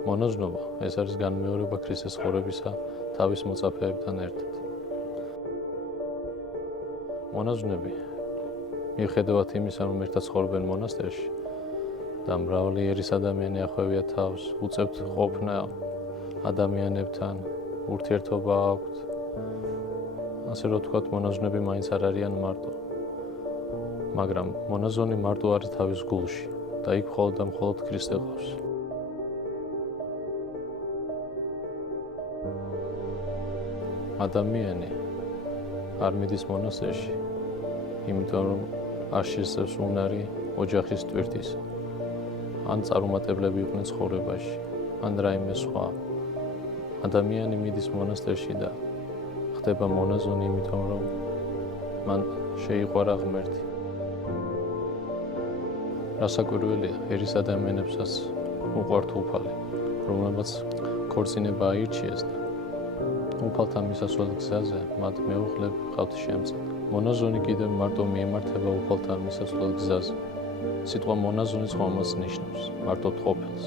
მონაზვნობა ეს არის განმეორება ქრისტეს ცხოვრებისა თავის მოწაფეებთან ერთად. მონაზვნები მიუხედავად იმისა, რომ ერთად ცხოვრობენ მონასტერში და მრავალი ერის ადამიანი ახვევია თავს, უწევთ ყოფნა ადამიანებთან, ურთიერთობა აქვთ. ასე რომ ვთქვათ, მონაზვნები მაინც არ არიან მარტო. მაგრამ მონაზონი მარტო არის თავის გულში და იქ მხოლოდ და მხოლოდ ქრისტე ყავს. ადამიანი არ მიდის მონასტერში, იმიტომ რომ არ შესწევს უნარი ოჯახის ტვირთის. ან წარუმატებლები იყვნენ ცხოვრებაში, ან რაიმე სხვა. ადამიანი მიდის მონასტერში და ხდება მონაზონი, იმიტომ რომ მან შეიყვარა ღმერთი. რასაკვირველია, ერის ადამიანებსაც უყვართ უფალი, რომლებმაც ქორწინება აირჩიეს და უფალთან მისასვლელ გზაზე მათ მეუღლები ჰყავთ შემწედ. მონაზონი კიდევ მარტო მიემართება უფალთან მისასვლელ გზაზე. სიტყვა მონაზონის ხომას ნიშნავს მარტო ყოფილს.